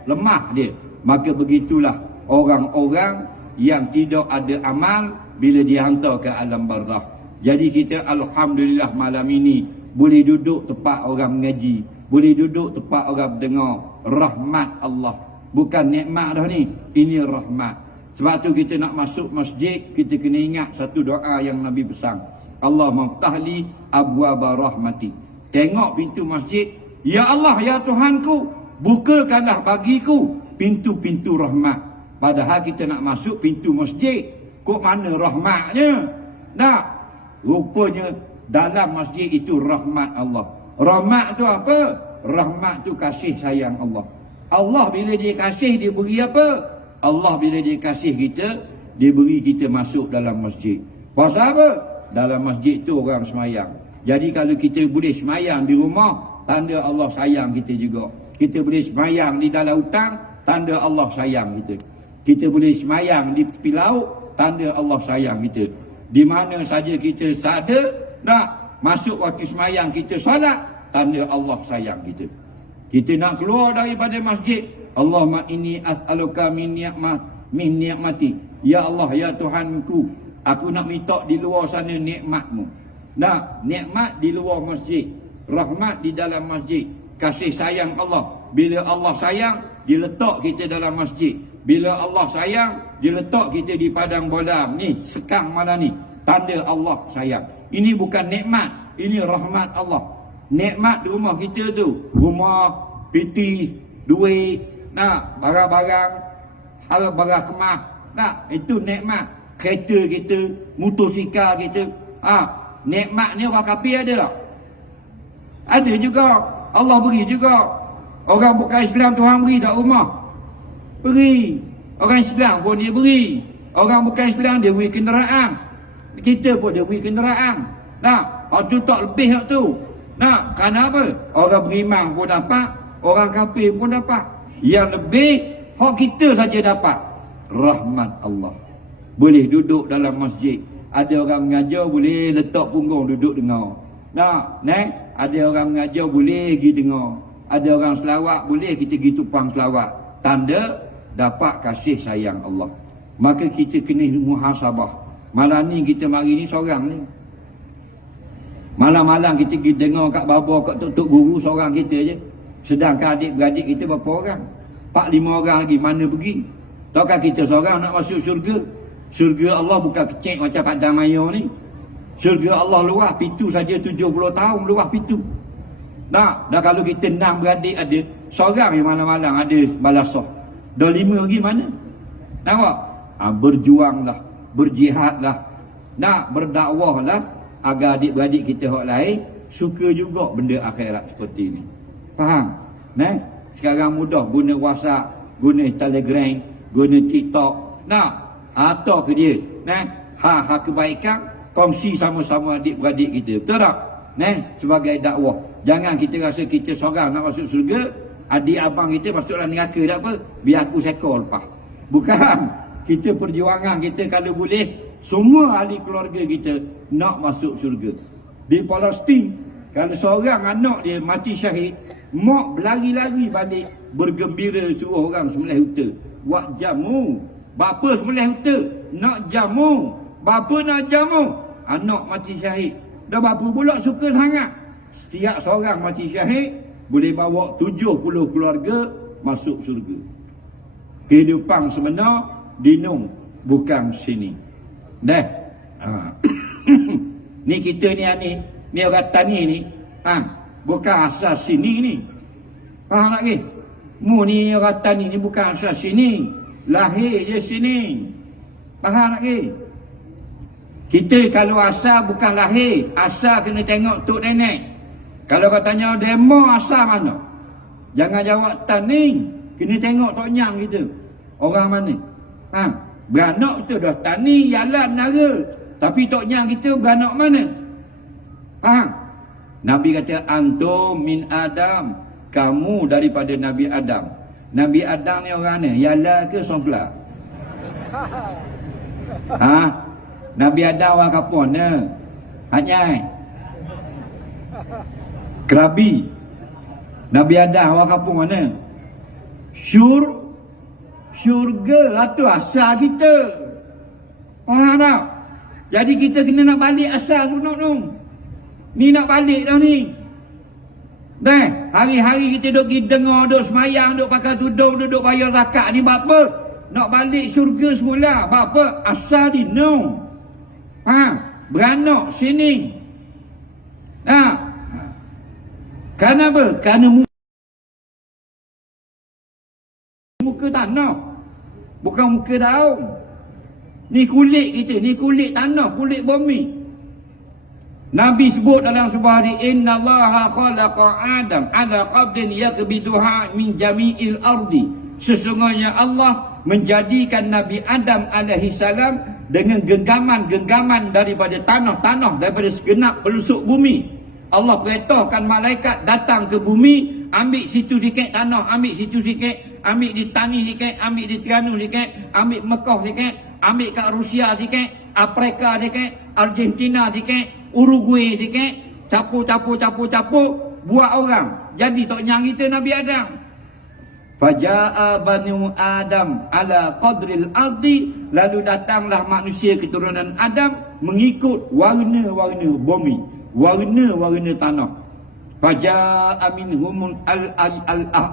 Lemah dia. Maka begitulah orang-orang yang tidak ada amal bila dihantar ke alam barzakh. Jadi kita alhamdulillah malam ini boleh duduk tempat orang mengaji, boleh duduk tempat orang dengar rahmat Allah. Bukan nikmat dah ni, ini rahmat. Sebab tu kita nak masuk masjid, kita kena ingat satu doa yang Nabi pesan. Allah maftahli abwaba rahmati. Tengok pintu masjid, ya Allah, ya Tuhanku, bukakanlah bagiku pintu-pintu rahmat. Padahal kita nak masuk pintu masjid, kok mana rahmatnya? Nak, rupanya dalam masjid itu rahmat Allah. Rahmat tu apa? Rahmat tu kasih sayang Allah. Allah bila dia kasih, dia beri apa? Allah bila dia kasih kita, dia beri kita masuk dalam masjid. Pasal apa? Dalam masjid tu orang semayang. Jadi kalau kita boleh semayang di rumah, tanda Allah sayang kita juga. Kita boleh semayang di dalam hutang, tanda Allah sayang kita. Kita boleh semayang di tepi laut, tanda Allah sayang kita. Di mana saja kita sadar, nak masuk waktu semayang kita solat, tanda Allah sayang kita. Kita nak keluar daripada masjid, Allahumma inni as'aluka min ni'mati. Ya Allah, ya Tuhanku, aku nak minta di luar sana nikmatmu. Nah, nikmat di luar masjid, rahmat di dalam masjid, kasih sayang Allah. Bila Allah sayang, dia letak kita dalam masjid. Bila Allah sayang, dia letak kita di padang bola ni, sekang malam ni, tanda Allah sayang. Ini bukan nikmat, ini rahmat Allah. Nikmat di rumah kita tu, rumah, piti, duit, nak barang-barang, barang kemah, nak itu nikmat. Kereta kita, motosikal kita, nikmat ni orang kafir ada tak? Ada juga. Allah beri juga. Orang bukan Islam, Tuhan beri tak rumah? Beri. Orang Islam pun dia beri. Orang bukan Islam dia beri kenderaan. Kita pun dia beri kenderaan. Nah, waktu tak lebih hak tu. Nah, kerana apa? Orang beriman pun dapat, orang kafir pun dapat. Yang lebih, hak kita saja dapat. Rahmat Allah. Boleh duduk dalam masjid. Ada orang mengajar boleh letak punggung duduk dengar. Nah, ada orang mengajar boleh pergi dengar. Ada orang selawat boleh kita pergi tumpang selawat. Tanda dapat kasih sayang Allah. Maka kita kena muhasabah. Malam ni kita mari ni seorang ni. Malam-malam kita pergi dengar kat baba, kat tok guru seorang kita je. Sedangkan adik-beradik kita berapa orang? 4-5 orang lagi, mana pergi? Tahukah kita seorang nak masuk syurga? Syurga Allah bukan kecil macam padang maya ni. Syurga Allah luas, pintu saja 70 tahun luas pintu. Nah, dah kalau kita 6 beradik ada, seorang yang malam-malam ada balasah. Dah 5 lagi mana? Nampak? Berjuanglah, berjihadlah, nak berdakwahlah agar adik-beradik kita hak lain suka juga benda akhirat seperti ini. Faham? Sekarang mudah guna WhatsApp, guna Telegram, guna TikTok. Nah, atau ke dia, hak kebaikan kongsi sama-sama adik-beradik kita. Betul tak? Sebagai dakwah. Jangan kita rasa kita seorang nak masuk surga, adik abang kita masuklah neraka, tak apa, biar aku sekor lepas. Bukan. Kita perjuangan kita kalau boleh, semua ahli keluarga kita nak masuk surga. Di Palestin, kalau seorang anak dia mati syahid, mak berlari-lari balik bergembira suruh orang sembelih unta. Buat jamu. Bapa sembelih unta, nak jamu. Bapa nak jamu. Anak mati syahid. Dah bapa pula suka sangat. Setiap seorang mati syahid boleh bawa 70 keluarga masuk surga. Kehidupan sebenar dinung, bukan sini. Ni kita ni orang tani ni, bukan asal sini ni. Faham tak ke? Mu ni orang tani ni bukan asal sini, lahir je sini. Faham tak ke? Kita kalau asal bukan lahir, asal kena tengok tok nenek. Kalau kau tanya demo asal mana? Jangan jawab tani, kena tengok tok nyang kita. Orang mana? Beranak betul dah tani, jalan, nara. Tapi tok nyang kita beranak mana? Faham? Nabi kata antum min Adam, kamu daripada Nabi Adam. Nabi Adam ni orang mana? Yala ke Songfla? Nabi Adam orang kapon ne? Hanyai. Kerabi. Nabi Adam orang kapon mana? Syurga itu asal kita. Faham tak? Jadi kita kena nak balik asal tu nak. Ni nak balik dah ni. Hari-hari kita duk pergi dengar, duk semayang, duk pakai tudung, duk bayar zakat ni buat apa? nak balik syurga semula. Apa? Asal di no. Beranak sini. Kerana apa? Kerana muka tanah, bukan muka daun. Ni kulit kita, ni kulit tanah, kulit bumi. Nabi sebut dalam sebuah hadis, inna Allaha khalaqa Adam ala qabdin yakbiduha min jami'il ardi. Sesungguhnya Allah menjadikan Nabi Adam alaihi salam dengan genggaman-genggaman daripada tanah-tanah, daripada segenap pelosok bumi. Allah perintahkan malaikat datang ke bumi, ambil situ sikit tanah, ambil situ sikit, ambil di Tani sikit, ambil di Terengganu sikit, ambil Mekah sikit, ambil kat Rusia sikit, Afrika sikit, Argentina sikit, Uruguay sikit, capur, buat orang. Jadi tok nyang kita Nabi Adam. Faja'a banu Adam ala qadril ardi, lalu datanglah manusia keturunan Adam mengikut warna-warna bumi, warna-warna tanah. Faja'a minhum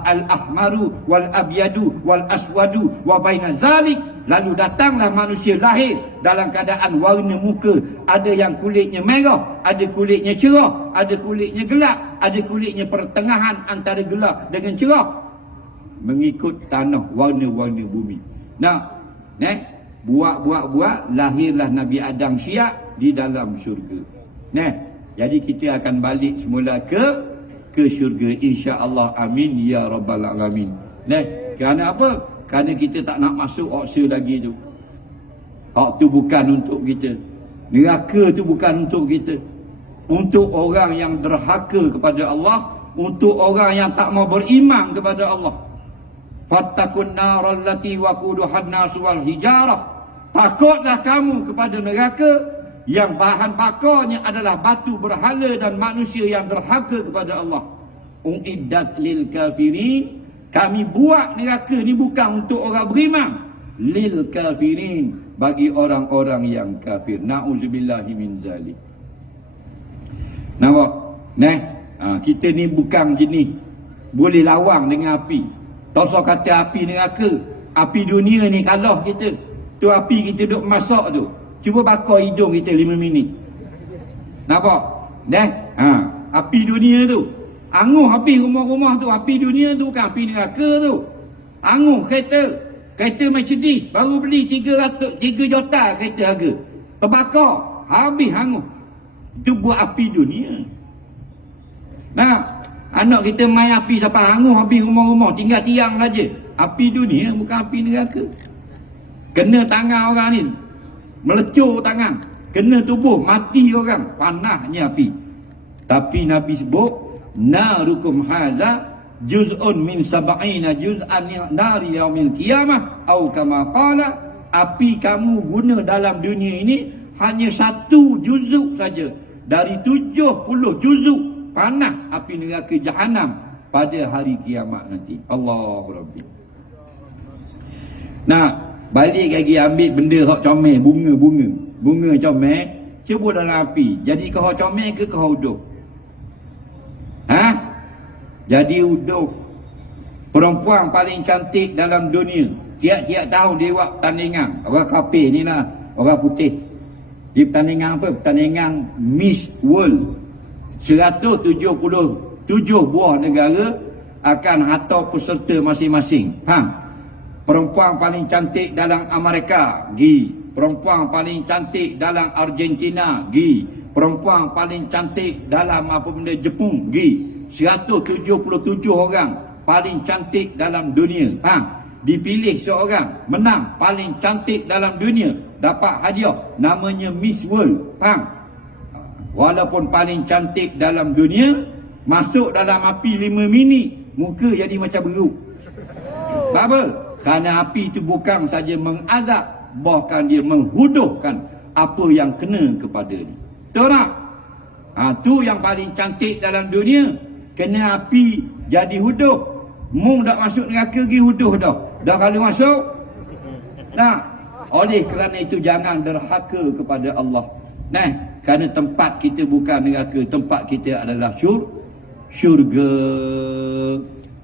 al-ahmaru wal abyadu wal aswadu wa baina zalik, lalu datanglah manusia lahir dalam keadaan warna muka, ada yang kulitnya merah, ada kulitnya cerah, ada kulitnya gelap, ada kulitnya pertengahan antara gelap dengan cerah, mengikut tanah, warna-warna bumi. Buat, lahirlah Nabi Adam Syiah di dalam syurga. Jadi kita akan balik semula ke syurga, insya-Allah. Amin ya rabbal alamin. Kerana apa? Kerana kita tak nak masuk oksa lagi tu. Hak tu bukan untuk kita. Neraka tu bukan untuk kita. Untuk orang yang derhaka kepada Allah, untuk orang yang tak mau beriman kepada Allah. Fattakun naral lati waquduhan nas wal hijarah. Takutlah kamu kepada neraka yang bahan bakarnya adalah batu berhala dan manusia yang derhaka kepada Allah. Uiddat lil kafirin. Kami buat neraka ni bukan untuk orang beriman. Lil kafirin, bagi orang-orang yang kafir. Na'udzubillahi min zalik. Nampak? Kita ni bukan jenis boleh lawang dengan api. Tak usah kata api neraka. Api dunia ni kalah kita. Tu api kita duk masak tu. Cuba bakar hidung kita 5 minit. Nampak? Api dunia tu. Anguh api rumah-rumah tu. Api dunia tu bukan api neraka tu. Anguh kereta. Kereta Mercedes baru beli 3 juta kereta harga. Terbakar. Habis anguh. Itu buat api dunia. Anak kita main api sampai anguh habis rumah-rumah. Tinggal tiang saja. Api dunia bukan api neraka. Kena tangan orang ni, melecur tangan, kena tubuh, mati orang, panahnya api. Tapi Nabi sebut, narukum haza juz'un min sab'ina juz'an nari yaumil qiyamah atau kama qala, api kamu guna dalam dunia ini hanya 1 juzuk saja dari 70 juzuk panah api neraka Jahannam pada hari kiamat nanti. Allahu Rabbi. Balik lagi ambil benda hak comel, bunga comel, cuba dalam api. Jadi kau hak comel ke kau uduh? Jadi uduh. Perempuan paling cantik dalam dunia. Tiap-tiap tahun dia buat pertandingan. Orang kafir ni lah, orang putih. Di pertandingan apa? Pertandingan Miss World. 177 buah negara akan hantar peserta masing-masing. Perempuan paling cantik dalam Amerika, gi. Perempuan paling cantik dalam Argentina, gi. Perempuan paling cantik dalam apa benda Jepun, gi. 177 orang paling cantik dalam dunia. Dipilih seorang menang paling cantik dalam dunia, dapat hadiah namanya Miss World. Walaupun paling cantik dalam dunia, masuk dalam api 5 minit, muka jadi macam beruk. Apa? Kerana api itu bukan saja mengazab, bahkan dia menghuduhkan apa yang kena kepada dia. Betul tak? Tu yang paling cantik dalam dunia, kena api jadi huduh. Mung dah masuk neraka pergi huduh dah. Dah kalau masuk. Oleh kerana itu jangan derhaka kepada Allah. Kerana tempat kita bukan neraka, tempat kita adalah syurga.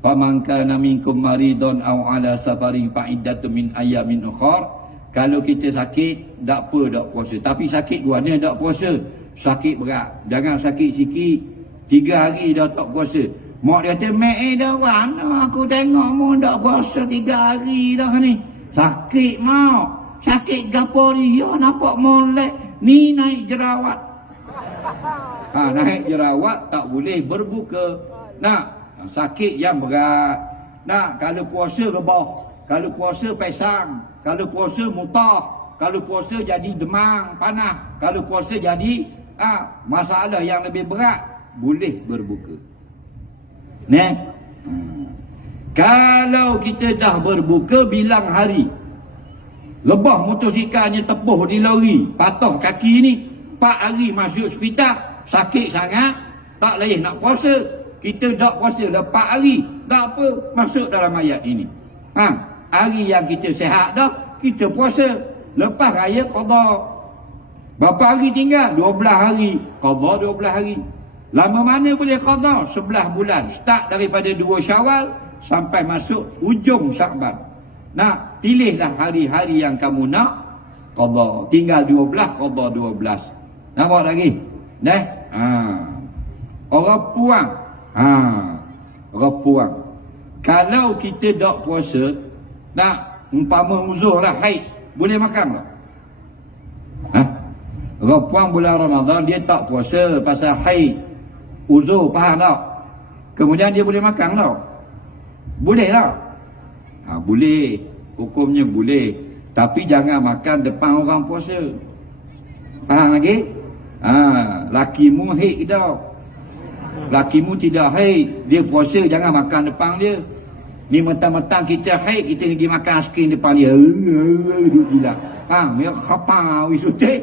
Faman kana minkum maridun aw ala safarin fa iddatun min ayamin ukhra. Kalau kita sakit, tak apa tak puasa. Tapi sakit dua ni tak puasa. Sakit berat. Jangan sakit sikit. 3 hari dah tak puasa. Mak dia kata, "Mek dah mana aku tengok mu tak puasa 3 hari dah ni." Sakit mak. Sakit gapo dia nampak molek. Ni naik jerawat. Naik jerawat tak boleh berbuka. Sakit yang berat. Kalau puasa rebah. Kalau puasa pesang. Kalau puasa mutah. Kalau puasa jadi demam, panas. Kalau puasa jadi masalah yang lebih berat, boleh berbuka. Kalau kita dah berbuka, bilang hari. Lebah motosikalnya tepuh di lori, patah kaki ni, 4 hari masuk hospital, sakit sangat, tak boleh nak puasa. Kita tak puasa dah 4 hari, tak apa, masuk dalam ayat ini. Hari yang kita sihat dah, kita puasa. Lepas raya qada. Berapa hari tinggal? 12 hari. Qada 12 hari. Lama mana boleh qada? 11 bulan. Start daripada 2 Syawal sampai masuk hujung Syakban. Pilihlah hari-hari yang kamu nak qada. Tinggal 12, qada 12. Nampak lagi? Orang puang. Orang puang. Kalau kita tak puasa, umpama uzur lah, haid, boleh makan tak? Orang puang bulan Ramadan, dia tak puasa pasal haid, uzur, faham tak? Kemudian dia boleh makan tak? Boleh tak? Boleh. Hukumnya boleh. Tapi jangan makan depan orang puasa. Faham lagi? Lakimu haid tak? Lakimu tidak haid, dia puasa, jangan makan depan dia. Ni mentang-mentang kita haid, kita pergi makan skrin depan dia. Duduk gila. Dia khapa wisutik.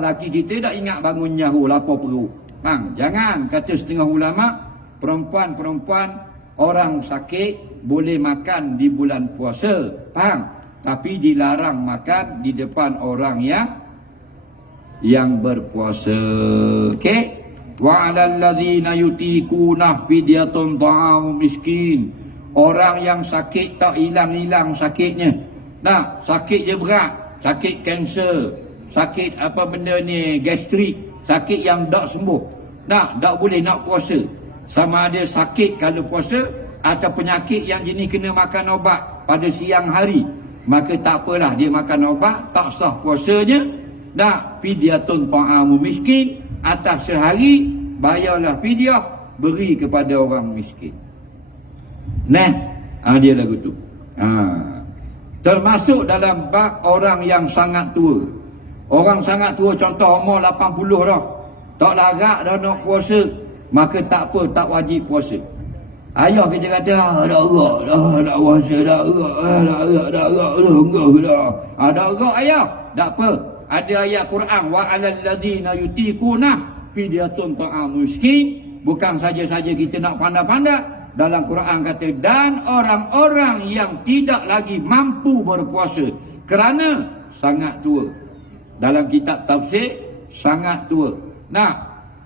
Laki kita tak ingat bangun nyahu, lapar perut. Jangan, kata setengah ulama, perempuan-perempuan orang sakit boleh makan di bulan puasa. Tapi dilarang makan di depan orang yang berpuasa. Okey? Wa 'alal ladzina yutiquna fidyatun ta'amu miskin. Orang yang sakit tak hilang-hilang sakitnya. Sakit dia berat, sakit kanser, sakit apa benda ni, gastrik, sakit yang tak sembuh. Tak boleh nak puasa. Sama ada sakit kalau puasa atau penyakit yang jenis kena makan ubat pada siang hari, maka tak apalah, dia makan ubat, tak sah puasanya. Fidyatun ta'amu miskin, atas sehari bayarlah fidyah, beri kepada orang miskin. Dia lagu tu. Termasuk dalam bab orang yang sangat tua. Orang sangat tua, contoh umur 80 dah, tak larat dah nak puasa, maka tak apa, tak wajib puasa. Ayah kita kata, dah erak dah, tak puasa dah erak, enggak dah. Dah erak ayah, tak apa. Ada ayat Quran, wa 'alal ladzina yutiquna fidyatun ta'amu miskin. Bukan saja-saja kita nak pandai-pandai. Dalam Quran kata, dan orang-orang yang tidak lagi mampu berpuasa kerana sangat tua. Dalam kitab tafsir, sangat tua.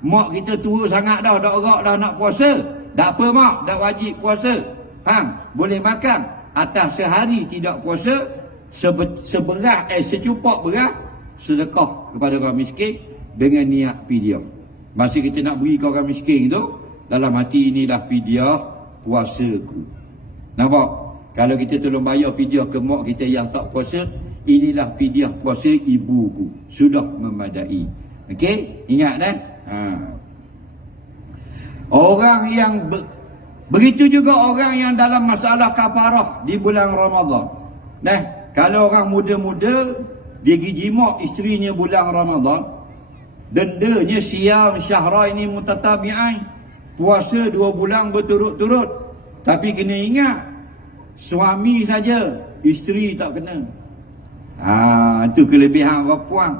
Mak kita tua sangat dah, dah erak dah nak puasa. Tak apa mak, dah wajib puasa. Boleh makan. Atas sehari tidak puasa, secupak beras, sedekah kepada orang miskin dengan niat fidyah. Masa kita nak beri ke orang miskin tu, dalam hati, inilah fidyah puasaku. Nampak? Kalau kita tolong bayar fidyah ke mak kita yang tak puasa, inilah fidyah puasa ibuku. Sudah memadai. Okey? Ingat orang yang begitu juga orang yang dalam masalah kafarah di bulan Ramadan. Kalau orang muda-muda dia pergi jimat isterinya bulan Ramadan, dendanya siyam syahraini mutatabi'ain, puasa 2 bulan berturut-turut. Tapi kena ingat, suami saja, isteri tak kena. Itu kelebihan orang puan.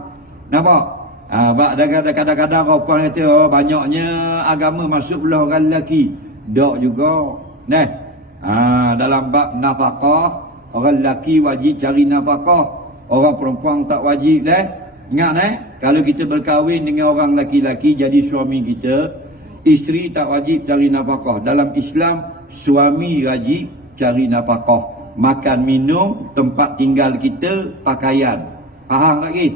Nampak? Kadang-kadang orang puan kata, banyaknya agama masuk belah orang lelaki. Tak juga. Dalam bab nafkah, orang lelaki wajib cari nafkah, orang perempuan tak wajib. Ingat kalau kita berkahwin dengan orang lelaki-lelaki jadi suami kita, isteri tak wajib cari nafkah. Dalam Islam, suami wajib cari nafkah. Makan, minum, tempat tinggal kita, pakaian. Faham lagi?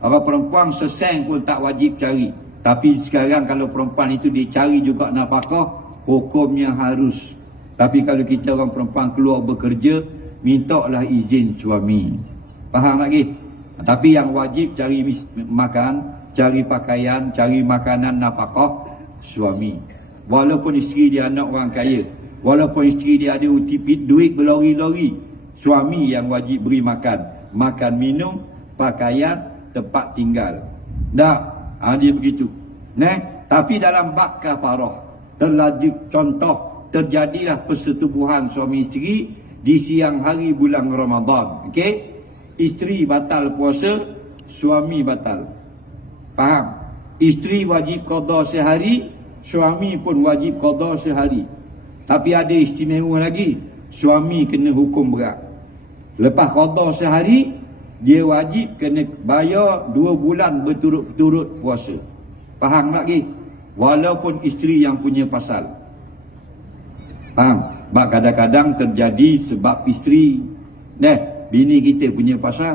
Orang perempuan seseng pun tak wajib cari. Tapi sekarang kalau perempuan itu dia cari juga nafkah, hukumnya harus. Tapi kalau kita orang perempuan keluar bekerja, mintalah izin suami. Faham lagi? Tapi yang wajib cari makan, cari pakaian, cari makanan, nafkah, suami. Walaupun isteri dia anak orang kaya, walaupun isteri dia ada duit berlori-lori, suami yang wajib beri makan. Makan, minum, pakaian, tempat tinggal. Dah, dia begitu. Tapi dalam bab kafarah, terjadilah persetubuhan suami isteri di siang hari bulan Ramadan. Okey? Isteri batal puasa, suami batal. Faham? Isteri wajib qada sehari, suami pun wajib qada sehari. Tapi ada istimewa lagi, suami kena hukum berat. Lepas qada sehari, dia wajib kena bayar 2 bulan berturut-turut puasa. Faham lagi? Walaupun isteri yang punya pasal. Faham? Sebab kadang-kadang terjadi sebab isteri, bini kita punya pasal.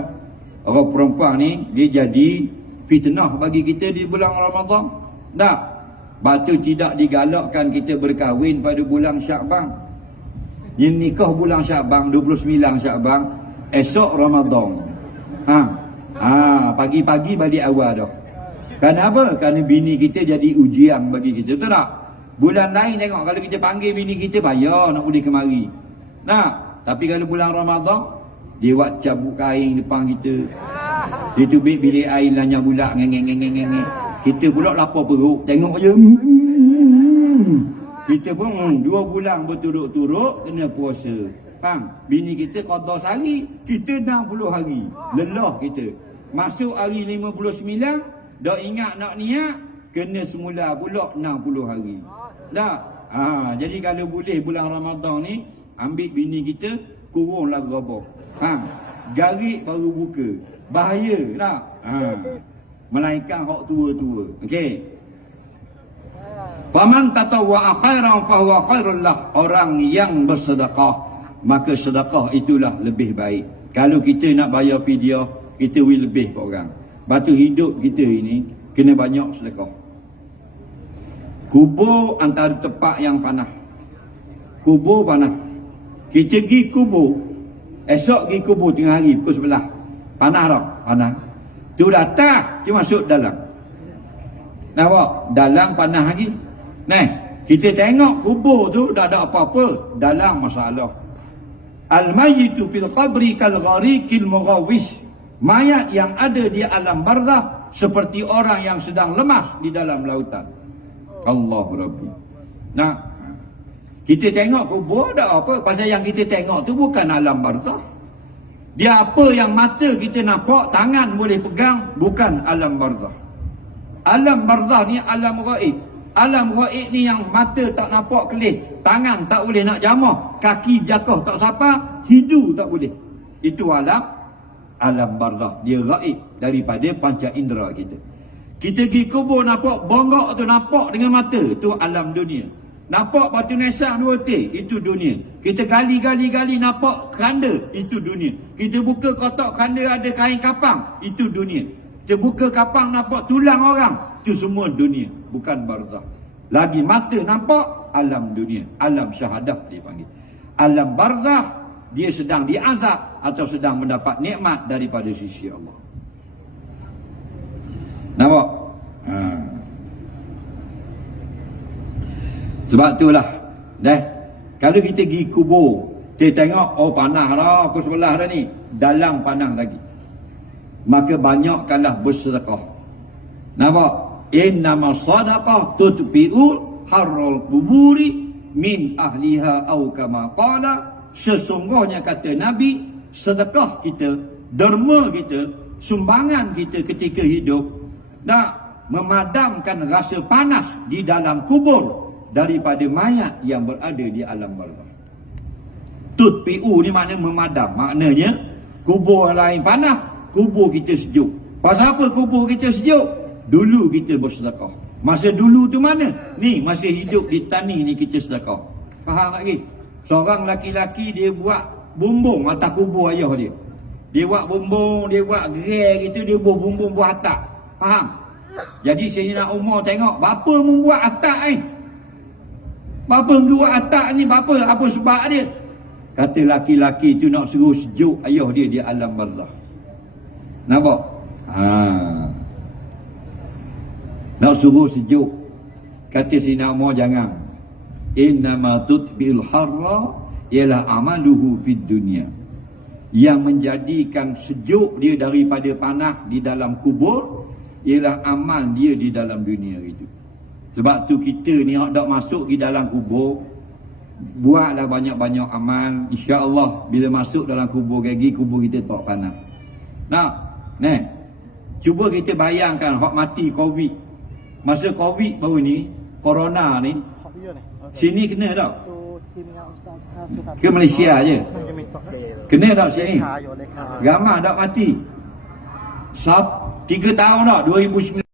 Orang perempuan ni, dia jadi fitnah bagi kita di bulan Ramadan. Tak? Batu tidak digalakkan kita berkahwin pada bulan Syakban. Yang nikah bulan Syakban, 29 Syakban, esok Ramadan. Pagi-pagi balik awal dah. Kenapa? Kerana bini kita jadi ujian bagi kita. Betul tak? Bulan lain tengok, kalau kita panggil bini kita, bayar nak boleh kemari. Tapi kalau bulan Ramadan, dia buat cabut kain depan kita. Dia tubik bilik air lanyah bulat, ngeng. Kita pula lapar perut, tengok je. Kita pun 2 bulan berturut-turut kena puasa. Faham? Bini kita qada sehari, kita 60 hari. Lelah kita. Masuk hari 59, dah ingat nak niat, kena semula pula 60 hari. Dah. Jadi kalau boleh bulan Ramadan ni, ambil bini kita, kurunglah gerabah. Garik baru buka. Bahaya tak? Melainkan hak tua-tua. Okey. Faman tatawwa'a khairan fa huwa khairul lah. Orang yang bersedekah, maka sedekah itulah lebih baik. Kalau kita nak bayar fidyah, kita will lebih ke orang. Batu hidup kita ini kena banyak sedekah. Kubur antara tempat yang panah. Kubur panah. Kita pergi kubur, esok pergi kubur tengah hari pukul 11. Panah tak? Panah. Tu datang, dia masuk dalam. Nampak? Dalam panah lagi. Kita tengok kubur tu dah ada apa-apa. Dalam masalah. Al-mayyitu fil qabri kal gharikil mughawis. Mayat yang ada di alam barzakh seperti orang yang sedang lemas di dalam lautan. Allahu Rabbi. Kita tengok kubur ada apa? Pasal yang kita tengok tu bukan alam barzakh. Dia apa yang mata kita nampak, tangan boleh pegang, bukan alam barzakh. Alam barzakh ni alam ghaib. Alam ghaib ni yang mata tak nampak kelih, tangan tak boleh nak jamah, kaki jatuh tak sapa, hidu tak boleh. Itu alam barzakh. Dia ghaib daripada panca indera kita. Kita pergi kubur nampak bonggok tu, nampak dengan mata, tu alam dunia. Nampak batu nisan 2 tik, itu dunia. Kita gali nampak keranda, itu dunia. Kita buka kotak keranda ada kain kapang, itu dunia. Kita buka kapang nampak tulang orang, itu semua dunia, bukan barzakh. Lagi mata nampak alam dunia, alam syahadah dia panggil. Alam barzakh, dia sedang diazab atau sedang mendapat nikmat daripada sisi Allah. Nampak? Sebab itulah, kalau kita pergi kubur, kita tengok, panah dah, pukul 11 dah ni, dalam panah lagi. Maka banyakkanlah bersedekah. Nampak? Innama sadaqah tutfi'u harral kuburi min ahliha au kama qala. Sesungguhnya kata Nabi, sedekah kita, derma kita, sumbangan kita ketika hidup, memadamkan rasa panas di dalam kubur daripada mayat yang berada di alam barzakh. Tutfi'u ni makna memadam. Maknanya kubur lain panas, kubur kita sejuk. Pasal apa kubur kita sejuk? Dulu kita bersedekah. Masa dulu tu mana? Ni masih hidup di tani ni kita sedekah. Faham lagi? Seorang laki-laki dia buat bumbung atas kubur ayah dia. Dia buat bumbung, dia buat gerai gitu, dia buat bumbung buat atak. Faham? Jadi Sayyidina Umar tengok, bapa membuat atak ni. Bapa membuat atak ni, bapa apa sebab dia? Kata laki-laki tu nak suruh sejuk ayah dia di alam barzah. Nampak? Nak suruh sejuk. Kata Sayyidina Umar jangan. Innama tutbil harra ialah amaluhu fid dunia. Yang menjadikan sejuk dia daripada panas di dalam kubur ialah amal dia di dalam dunia itu. Sebab tu kita ni hak dak masuk di dalam kubur, buatlah banyak-banyak amal, insya-Allah bila masuk dalam kubur gigi kubur kita tak panas. Nak, cuba kita bayangkan hak mati Covid. Masa Covid baru ni, corona ni, sini kena tak? Ke Malaysia je? Kena tak sini? Ramai tak mati? 3 tahun tak? 2009